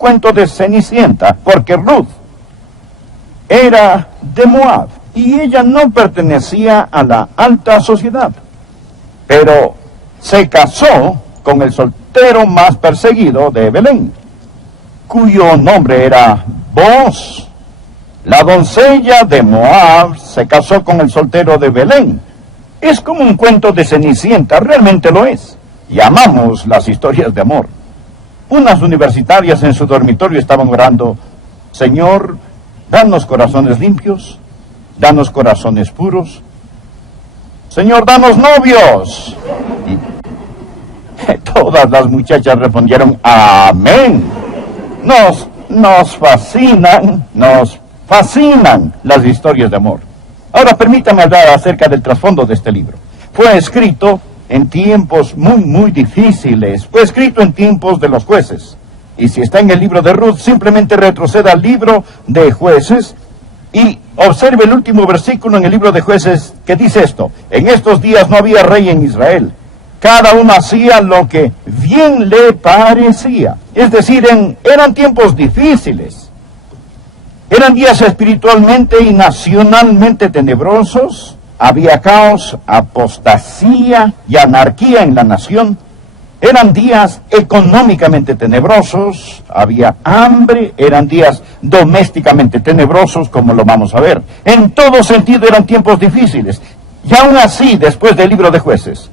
cuento de Cenicienta, porque Ruth era de Moab y ella no pertenecía a la alta sociedad, pero se casó con el soltero más perseguido de Belén, cuyo nombre era Booz. La doncella de Moab se casó con el soltero de Belén. Es como un cuento de Cenicienta, realmente lo es. Y amamos las historias de amor. Unas universitarias en su dormitorio estaban orando: Señor, danos corazones limpios, danos corazones puros. Señor, danos novios. Y todas las muchachas respondieron: amén. Nos fascinan las historias de amor. Ahora permítame hablar acerca del trasfondo de este libro. Fue escrito en tiempos muy difíciles. Fue escrito en tiempos de los jueces. Y si está en el libro de Ruth, simplemente retroceda al libro de Jueces y observe el último versículo en el libro de Jueces que dice esto: en estos días no había rey en Israel. Cada uno hacía lo que bien le parecía. Es decir, eran tiempos difíciles. Eran días espiritualmente y nacionalmente tenebrosos. Había caos, apostasía y anarquía en la nación. Eran días económicamente tenebrosos, había hambre, eran días domésticamente tenebrosos, como lo vamos a ver. En todo sentido eran tiempos difíciles. Y aún así, después del libro de Jueces,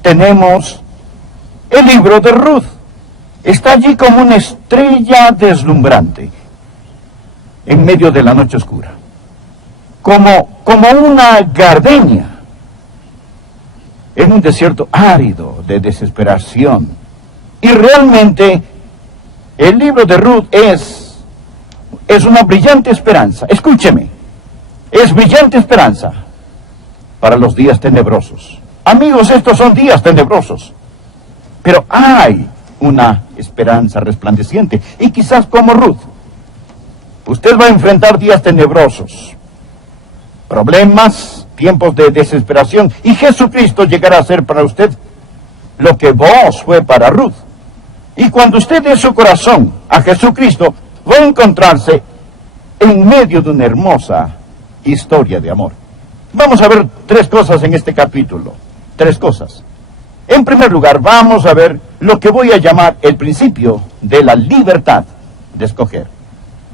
tenemos el libro de Ruth. Está allí como una estrella deslumbrante en medio de la noche oscura. Como una gardenia en un desierto árido de desesperación. Y realmente el libro de Ruth es una brillante esperanza. Escúcheme, es brillante esperanza para los días tenebrosos. Amigos, estos son días tenebrosos, pero hay una esperanza resplandeciente. Y quizás como Ruth, usted va a enfrentar días tenebrosos, problemas, tiempos de desesperación, y Jesucristo llegará a ser para usted lo que Booz fue para Ruth. Y cuando usted dé su corazón a Jesucristo, va a encontrarse en medio de una hermosa historia de amor. Vamos a ver tres cosas en este capítulo. Tres cosas. En primer lugar, vamos a ver lo que voy a llamar el principio de la libertad de escoger.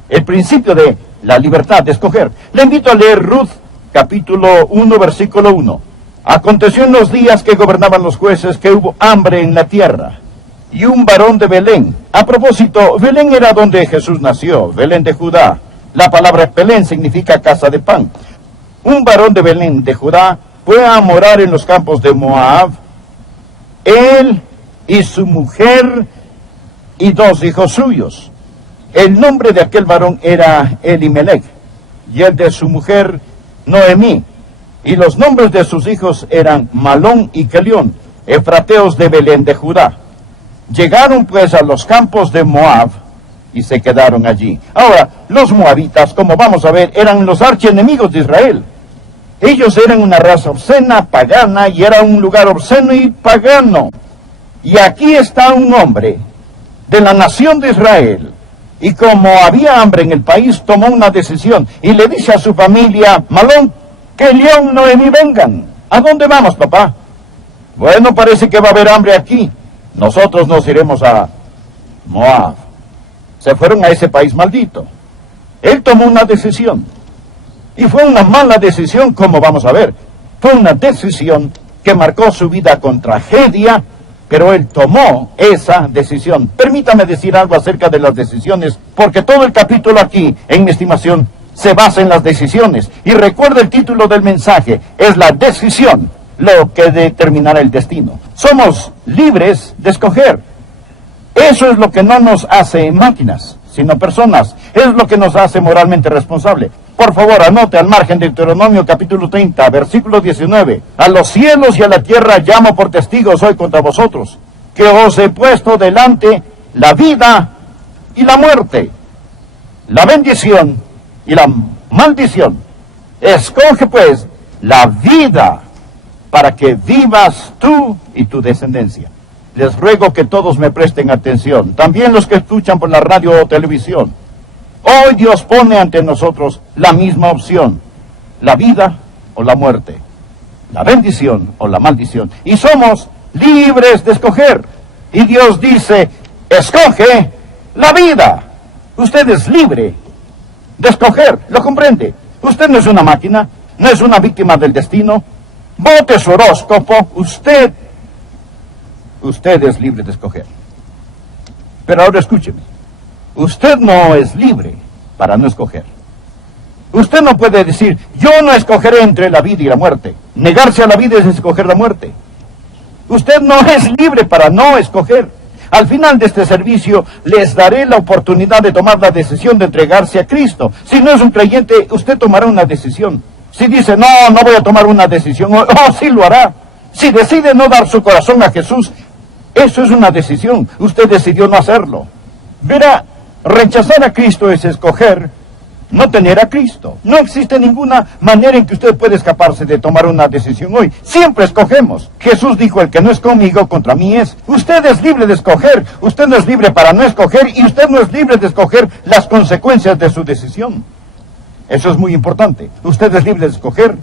El principio de la libertad de escoger. Le invito a leer Ruth, capítulo 1, versículo 1. Aconteció en los días que gobernaban los jueces que hubo hambre en la tierra, y un varón de Belén. A propósito, Belén era donde Jesús nació, Belén de Judá. La palabra Belén significa casa de pan. Un varón de Belén de Judá fue a morar en los campos de Moab, él y su mujer y 2 hijos suyos. El nombre de aquel varón era Elimelech, y el de su mujer Noemí, y los nombres de sus hijos eran Malón y Kelión, efrateos de Belén de Judá. Llegaron pues a los campos de Moab y se quedaron allí. Ahora, los moabitas, como vamos a ver, eran los archienemigos de Israel. Ellos eran una raza obscena, pagana, y era un lugar obsceno y pagano. Y aquí está un hombre de la nación de Israel, y como había hambre en el país, tomó una decisión, y le dice a su familia: Malón, Kelión, Noemí, vengan. ¿A dónde vamos, papá? Bueno, parece que va a haber hambre aquí. Nosotros nos iremos a Moab. Se fueron a ese país maldito. Él tomó una decisión. Y fue una mala decisión, como vamos a ver. Fue una decisión que marcó su vida con tragedia, pero él tomó esa decisión. Permítame decir algo acerca de las decisiones, porque todo el capítulo aquí, en mi estimación, se basa en las decisiones. Y recuerda el título del mensaje: es la decisión lo que determinará el destino. Somos libres de escoger. Eso es lo que no nos hace máquinas, sino personas. Es lo que nos hace moralmente responsable. Por favor, anote al margen de Deuteronomio capítulo 30, versículo 19. A los cielos y a la tierra llamo por testigos hoy contra vosotros, que os he puesto delante la vida y la muerte, la bendición y la maldición. Escoge pues la vida para que vivas tú y tu descendencia. Les ruego que todos me presten atención, también los que escuchan por la radio o televisión. Hoy Dios pone ante nosotros la misma opción, la vida o la muerte, la bendición o la maldición. Y somos libres de escoger. Y Dios dice, escoge la vida. Usted es libre de escoger, ¿lo comprende? Usted no es una máquina, no es una víctima del destino. Vote su horóscopo, usted es libre de escoger. Pero ahora escúcheme, usted no es libre para no escoger. Usted no puede decir, yo no escogeré entre la vida y la muerte. Negarse a la vida es escoger la muerte. Usted no es libre para no escoger. Al final de este servicio, les daré la oportunidad de tomar la decisión de entregarse a Cristo. Si no es un creyente, usted tomará una decisión. Si dice, no voy a tomar una decisión, sí lo hará. Si decide no dar su corazón a Jesús, eso es una decisión. Usted decidió no hacerlo. Verá, rechazar a Cristo es escoger no tener a Cristo. No existe ninguna manera en que usted pueda escaparse de tomar una decisión hoy. Siempre escogemos. Jesús dijo, el que no es conmigo, contra mí es. Usted es libre de escoger. Usted no es libre para no escoger y usted no es libre de escoger las consecuencias de su decisión. Eso es muy importante. Usted es libre de escoger,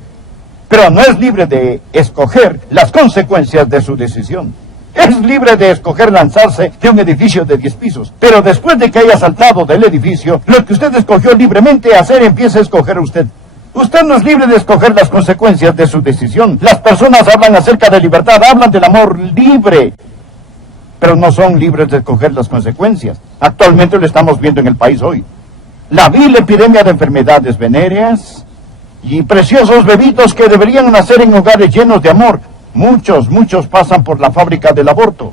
pero no es libre de escoger las consecuencias de su decisión. Es libre de escoger lanzarse de un edificio de 10 pisos. Pero después de que haya saltado del edificio, lo que usted escogió libremente hacer empieza a escoger usted. Usted no es libre de escoger las consecuencias de su decisión. Las personas hablan acerca de libertad, hablan del amor libre, pero no son libres de escoger las consecuencias. Actualmente lo estamos viendo en el país hoy. La vil epidemia de enfermedades venéreas y preciosos bebitos que deberían nacer en hogares llenos de amor. Muchos pasan por la fábrica del aborto.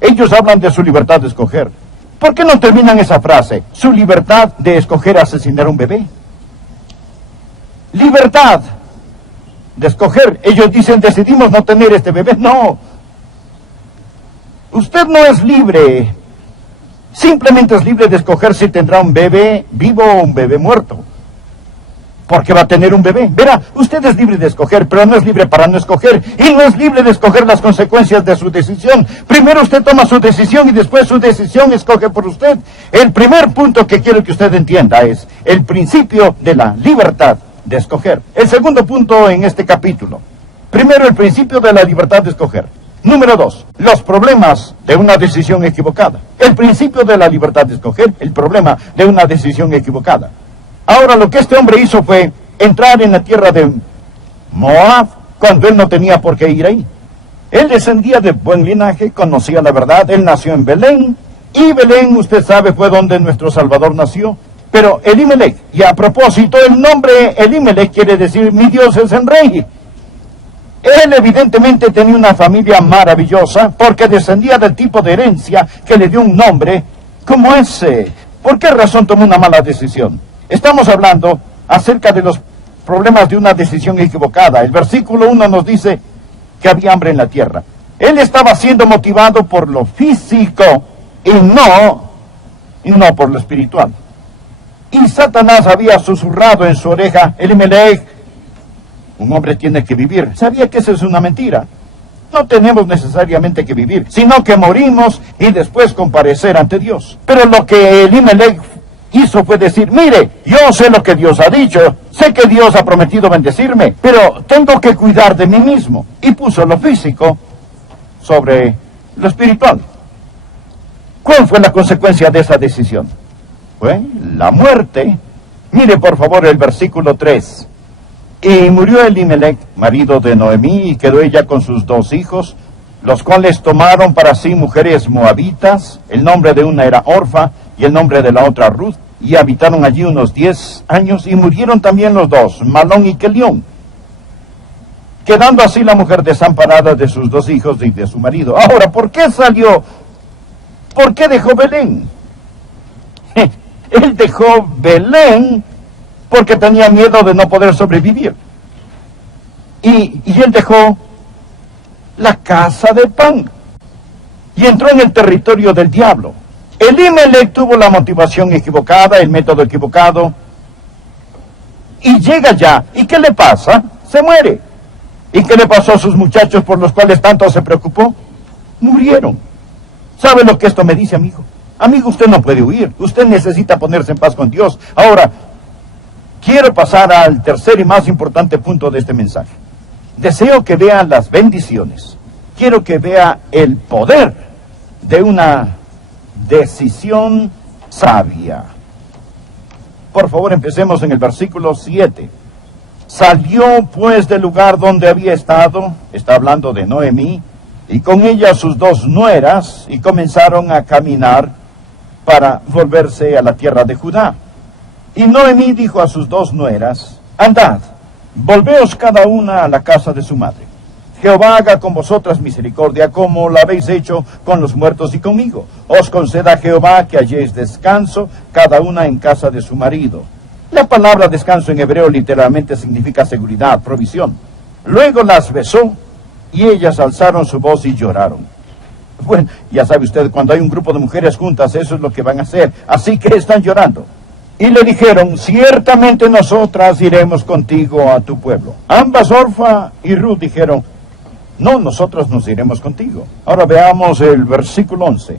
Ellos hablan de su libertad de escoger. ¿Por qué no terminan esa frase? Su libertad de escoger asesinar a un bebé. Libertad de escoger. Ellos dicen, decidimos no tener este bebé. No. Usted no es libre. Simplemente es libre de escoger si tendrá un bebé vivo o un bebé muerto. Porque va a tener un bebé. Verá, usted es libre de escoger, pero no es libre para no escoger. Y no es libre de escoger las consecuencias de su decisión. Primero usted toma su decisión y después su decisión escoge por usted. El primer punto que quiero que usted entienda es el principio de la libertad de escoger. El segundo punto en este capítulo. Primero, el principio de la libertad de escoger. Número 2, los problemas de una decisión equivocada. El principio de la libertad de escoger, el problema de una decisión equivocada. Ahora, lo que este hombre hizo fue entrar en la tierra de Moab cuando él no tenía por qué ir ahí. Él descendía de buen linaje, conocía la verdad, él nació en Belén, y Belén, usted sabe, fue donde nuestro Salvador nació. Pero Elimelech, y a propósito, el nombre Elimelech quiere decir, mi Dios es el rey. Él evidentemente tenía una familia maravillosa, porque descendía del tipo de herencia que le dio un nombre como ese. ¿Por qué razón tomó una mala decisión? Estamos hablando acerca de los problemas de una decisión equivocada. El versículo 1 nos dice que había hambre en la tierra. Él estaba siendo motivado por lo físico y no por lo espiritual. Y Satanás había susurrado en su oreja, Elimelech, un hombre tiene que vivir. Sabía que eso es una mentira. No tenemos necesariamente que vivir, sino que morimos y después comparecer ante Dios. Pero lo que Elimelech hizo fue decir, mire, yo sé lo que Dios ha dicho, sé que Dios ha prometido bendecirme, pero tengo que cuidar de mí mismo. Y puso lo físico sobre lo espiritual. ¿Cuál fue la consecuencia de esa decisión? Fue la muerte. Mire por favor el versículo 3. Y murió Elimelech, marido de Noemí, y quedó ella con sus 2 hijos, los cuales tomaron para sí mujeres moabitas. El nombre de una era Orfa y el nombre de la otra Ruth, y habitaron allí unos 10 años, y murieron también los 2, Malón y Kelión, quedando así la mujer desamparada de sus 2 hijos y de su marido. Ahora, ¿por qué salió? ¿Por qué dejó Belén? Él dejó Belén porque tenía miedo de no poder sobrevivir. Y él dejó la casa de pan y entró en el territorio del diablo. Elimelech tuvo la motivación equivocada, el método equivocado, y llega ya. ¿Y qué le pasa? Se muere. ¿Y qué le pasó a sus muchachos por los cuales tanto se preocupó? murieron. ¿Sabe lo que esto me dice, amigo? Amigo, usted no puede huir. Usted necesita ponerse en paz con Dios. Ahora, quiero pasar al tercer y más importante punto de este mensaje. Deseo que vea las bendiciones. Quiero que vea el poder de una decisión sabia. Por favor, empecemos en el versículo 7. Salió pues del lugar donde había estado, está hablando de Noemí, y con ella sus 2 nueras, y comenzaron a caminar para volverse a la tierra de Judá. Y Noemí dijo a sus 2 nueras, andad, volveos cada una a la casa de su madre. Jehová haga con vosotras misericordia, como la habéis hecho con los muertos y conmigo. Os conceda Jehová que halléis descanso, cada una en casa de su marido. La palabra descanso en hebreo literalmente significa seguridad, provisión. Luego las besó, y ellas alzaron su voz y lloraron. Bueno, ya sabe usted, cuando hay un grupo de mujeres juntas, eso es lo que van a hacer. Así que están llorando. Y le dijeron, ciertamente nosotras iremos contigo a tu pueblo. Ambas, Orfa y Ruth, dijeron, no, nosotros nos iremos contigo. Ahora veamos el versículo 11.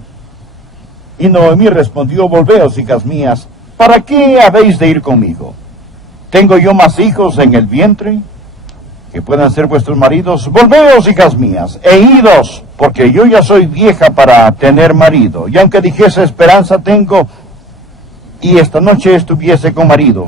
Y Noemí respondió, volveos, hijas mías, ¿para qué habéis de ir conmigo? ¿Tengo yo más hijos en el vientre que puedan ser vuestros maridos? Volveos, hijas mías, e idos, porque yo ya soy vieja para tener marido. Y aunque dijese esperanza tengo, y esta noche estuviese con marido,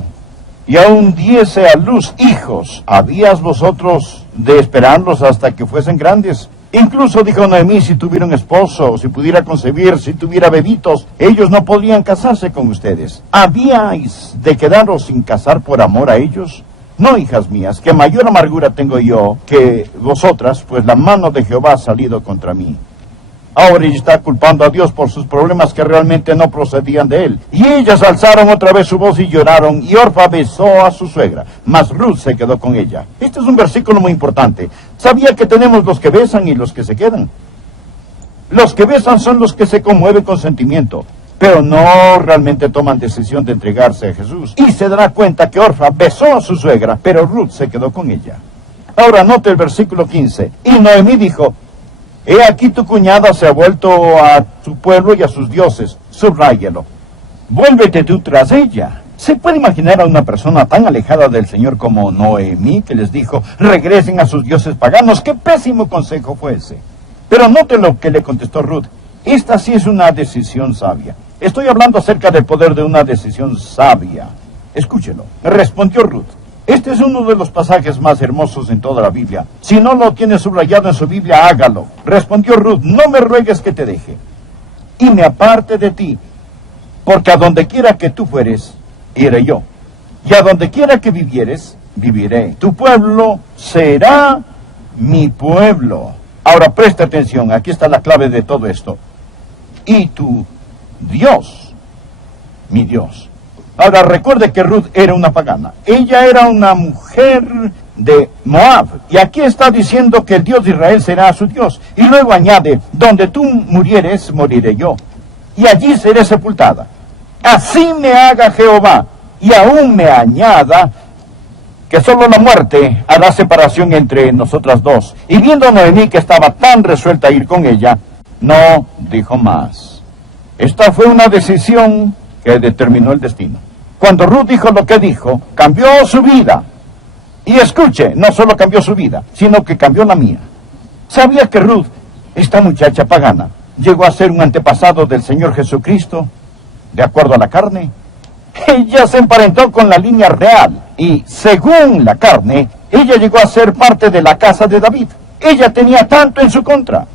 y aún diese a luz hijos, ¿habías vosotros de esperarlos hasta que fuesen grandes? Incluso dijo Noemí, si tuviera un esposo, si pudiera concebir, si tuviera bebitos, ellos no podrían casarse con ustedes. ¿Habíais de quedaros sin casar por amor a ellos? No, hijas mías, que mayor amargura tengo yo que vosotras, pues la mano de Jehová ha salido contra mí. Ahora ella está culpando a Dios por sus problemas que realmente no procedían de él. Y ellas alzaron otra vez su voz y lloraron, y Orfa besó a su suegra, mas Ruth se quedó con ella. Este es un versículo muy importante. ¿Sabía que tenemos los que besan y los que se quedan? Los que besan son los que se conmueven con sentimiento, pero no realmente toman decisión de entregarse a Jesús. Y se dará cuenta que Orfa besó a su suegra, pero Ruth se quedó con ella. Ahora note el versículo 15. Y Noemí dijo, he aquí tu cuñada se ha vuelto a su pueblo y a sus dioses. Subráyelo. Vuélvete tú tras ella. ¿Se puede imaginar a una persona tan alejada del Señor como Noemí que les dijo, regresen a sus dioses paganos? ¡Qué pésimo consejo fue ese! Pero note lo que le contestó Ruth. Esta sí es una decisión sabia. Estoy hablando acerca del poder de una decisión sabia. Escúchelo. Respondió Ruth. Este es uno de los pasajes más hermosos en toda la Biblia. Si no lo tiene subrayado en su Biblia, hágalo. Respondió Ruth, no me ruegues que te deje y me aparte de ti, porque a donde quiera que tú fueres, iré yo. Y a donde quiera que vivieres, viviré. Tu pueblo será mi pueblo. Ahora presta atención, aquí está la clave de todo esto. Y tu Dios, mi Dios. Ahora recuerde que Ruth era una pagana. Ella era una mujer de Moab. Y aquí está diciendo que el Dios de Israel será su Dios. Y luego añade, donde tú murieres, moriré yo. Y allí seré sepultada. Así me haga Jehová. Y aún me añada que solo la muerte hará separación entre nosotras dos. Y viendo Noemí que estaba tan resuelta a ir con ella, no dijo más. Esta fue una decisión que determinó el destino. Cuando Ruth dijo lo que dijo, cambió su vida. Y escuche, no solo cambió su vida, sino que cambió la mía. ¿Sabía que Ruth, esta muchacha pagana, llegó a ser un antepasado del Señor Jesucristo, de acuerdo a la carne? Ella se emparentó con la línea real y, según la carne, ella llegó a ser parte de la casa de David. Ella tenía tanto en su contra.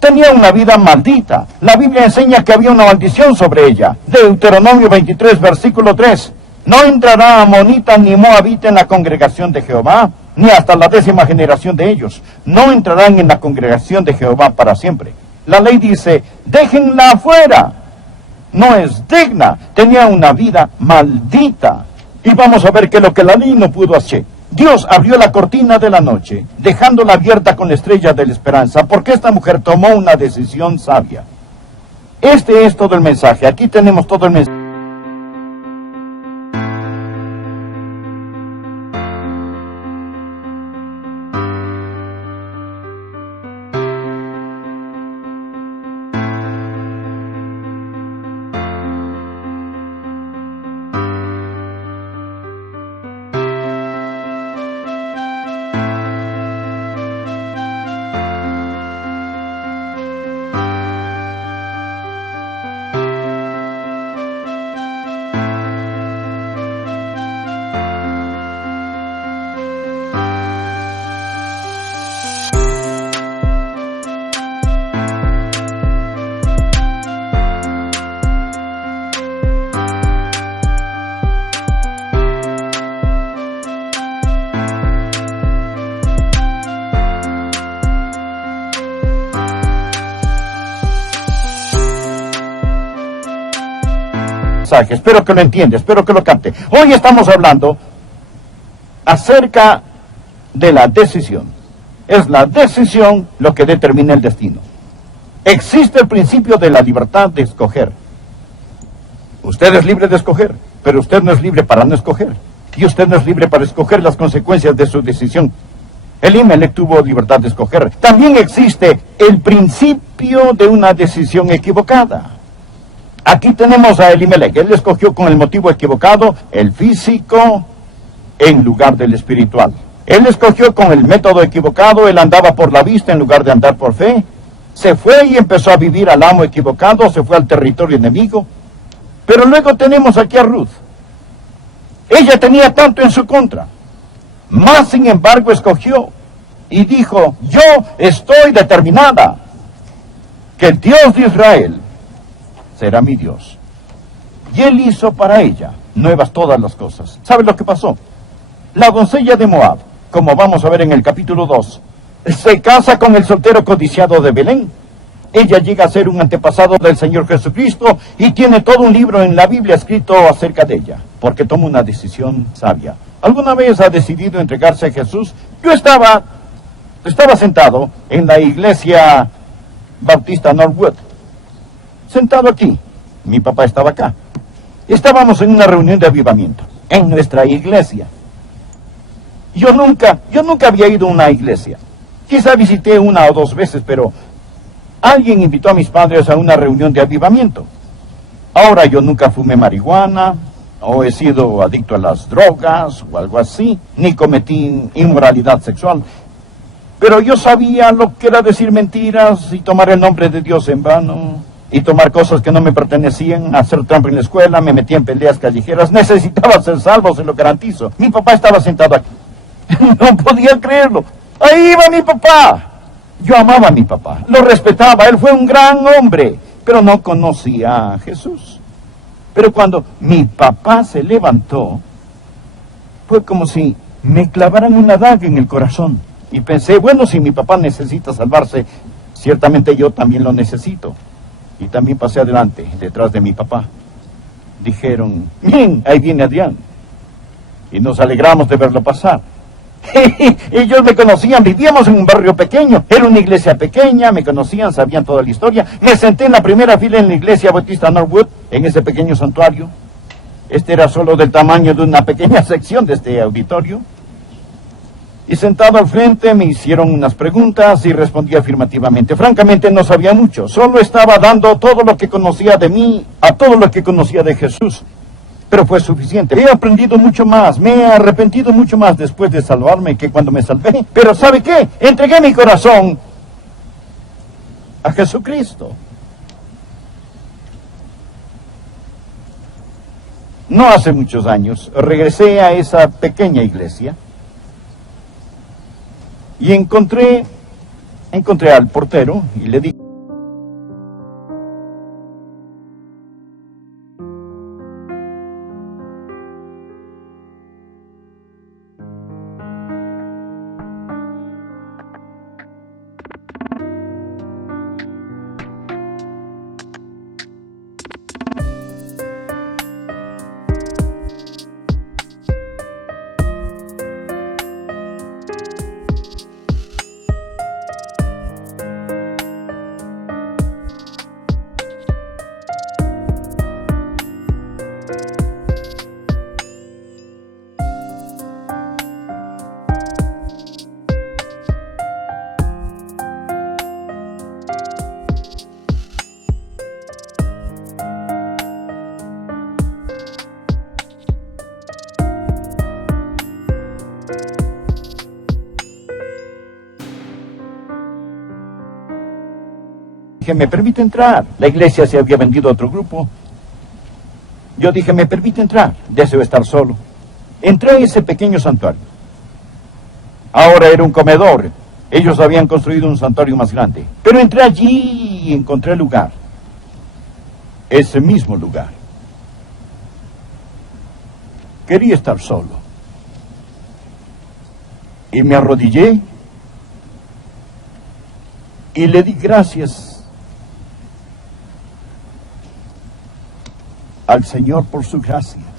Tenía una vida maldita. La Biblia enseña que había una maldición sobre ella. Deuteronomio 23, versículo 3. No entrará amonita ni moabita en la congregación de Jehová, ni hasta la 10ª generación de ellos. No entrarán en la congregación de Jehová para siempre. La ley dice, déjenla afuera. No es digna. Tenía una vida maldita. Y vamos a ver que lo que la ley no pudo hacer. Dios abrió la cortina de la noche, dejándola abierta con la estrella de la esperanza, porque esta mujer tomó una decisión sabia. Este es todo el mensaje. Aquí tenemos todo el mensaje. mensaje. Espero que lo entienda, espero que lo capte. Hoy estamos hablando acerca de la decisión. Es la decisión lo que determina el destino. Existe el principio de la libertad de escoger. Usted es libre de escoger, pero usted no es libre para no escoger. Y usted no es libre para escoger las consecuencias de su decisión. Elimelech tuvo libertad de escoger. También existe el principio de una decisión equivocada. Aquí tenemos a Elimelech. Él escogió con el motivo equivocado, el físico, en lugar del espiritual. Él escogió con el método equivocado, él andaba por la vista en lugar de andar por fe. Se fue y empezó a vivir al amo equivocado, se fue al territorio enemigo. Pero luego tenemos aquí a Ruth. Ella tenía tanto en su contra. Más sin embargo escogió y dijo, yo estoy determinada que el Dios de Israel será mi Dios. Y él hizo para ella nuevas todas las cosas. ¿Sabe lo que pasó? La doncella de Moab, como vamos a ver en el capítulo 2, se casa con el soltero codiciado de Belén. Ella llega a ser un antepasado del Señor Jesucristo y tiene todo un libro en la Biblia escrito acerca de ella, porque toma una decisión sabia. ¿Alguna vez ha decidido entregarse a Jesús? Yo estaba sentado en la iglesia bautista Northwood, sentado aquí. Mi papá estaba acá. Estábamos en una reunión de avivamiento, en nuestra iglesia. Yo nunca había ido a una iglesia. Quizá visité una o dos veces, pero alguien invitó a mis padres a una reunión de avivamiento. Ahora yo nunca fumé marihuana, o he sido adicto a las drogas, o algo así, ni cometí inmoralidad sexual. Pero yo sabía lo que era decir mentiras y tomar el nombre de Dios en vano, y tomar cosas que no me pertenecían, hacer trampa en la escuela, me metí en peleas callejeras. Necesitaba ser salvo, se lo garantizo. Mi papá estaba sentado aquí. No podía creerlo. Ahí iba mi papá. Yo amaba a mi papá, lo respetaba, él fue un gran hombre, pero no conocía a Jesús. Pero cuando mi papá se levantó, fue como si me clavaran una daga en el corazón. Y pensé, bueno, si mi papá necesita salvarse, ciertamente yo también lo necesito. Y también pasé adelante, detrás de mi papá. Dijeron, miren, ahí viene Adrián. Y nos alegramos de verlo pasar. Ellos me conocían, vivíamos en un barrio pequeño, era una iglesia pequeña, me conocían, sabían toda la historia. Me senté en la primera fila en la iglesia bautista Northwood, en ese pequeño santuario. Este era solo del tamaño de una pequeña sección de este auditorio. Y sentado al frente me hicieron unas preguntas y respondí afirmativamente. Francamente no sabía mucho, solo estaba dando todo lo que conocía de mí a todo lo que conocía de Jesús. Pero fue suficiente. He aprendido mucho más, me he arrepentido mucho más después de salvarme que cuando me salvé. Pero ¿sabe qué? Entregué mi corazón a Jesucristo. No hace muchos años regresé a esa pequeña iglesia y encontré al portero y le dije, ¿me permite entrar? La iglesia se había vendido a otro grupo. Yo dije, ¿me permite entrar? Deseo estar solo. Entré a ese pequeño santuario. Ahora era un comedor. Ellos habían construido un santuario más grande. Pero entré allí y encontré el lugar. Ese mismo lugar. Quería estar solo. Y me arrodillé y le di gracias al Señor por su gracia.